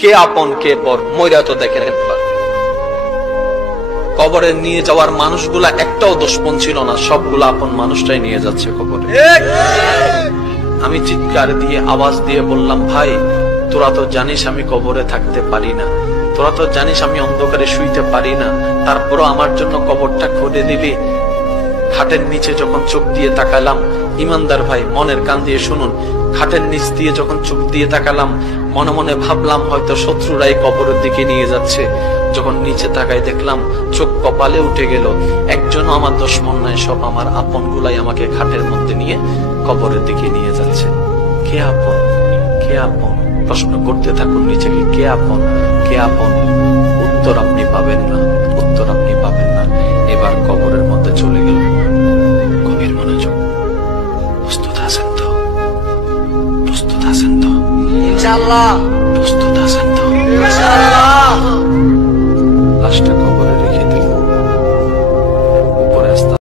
কে আপন কে পর মইরা তো দেখেন একবার। কবরে নিয়ে যাওয়ার মানুষগুলা একটাও দোষপন ছিল না, সবগুলা আপন মানুষটাই নিয়ে যাচ্ছে কবরে। আমি চিৎকার দিয়ে আওয়াজ দিয়ে বললাম, ভাই তোরা তো জানিস আমি কবরে থাকতে পারি না, তোরা তো জানিস আমি অন্ধকারে শুইতে পারি না, তারপরও আমার জন্য কবরটা খুঁড়ে দিবি। খাটের নিচে যখন চোখ দিয়ে তাকালাম, ইমানদার ভাই মনের কান দিয়ে শুনুন, খাটের নিচ দিয়ে যখন চোখ দিয়ে তাকালাম, মনে মনে ভাবলাম হয়তো শত্রুরাই কবরের দিকে নিয়ে যাচ্ছে। যখন নিচে তাকাই দেখলাম চোখ কপালে উঠে গেল, একজনও আমার দুশমন নাই, সব আমার আপন গুলাই আমাকে খাটের মধ্যে নিয়ে কবরের দিকে নিয়ে যাচ্ছে। কে আপন কে আপন? প্রশ্ন করতে থাকুন নিজেকে, কে আপন কে আপন? উত্তর আপনি পাবেন না, উত্তর আপনি পাবেন না। এবার কবরের মধ্যে চলে গেল। গভীর মনোযোগ। প্রস্তুত আছেন তো? প্রস্তুত আছেন তো? ইনশাআল্লাহ প্রস্তুত আছেন তো?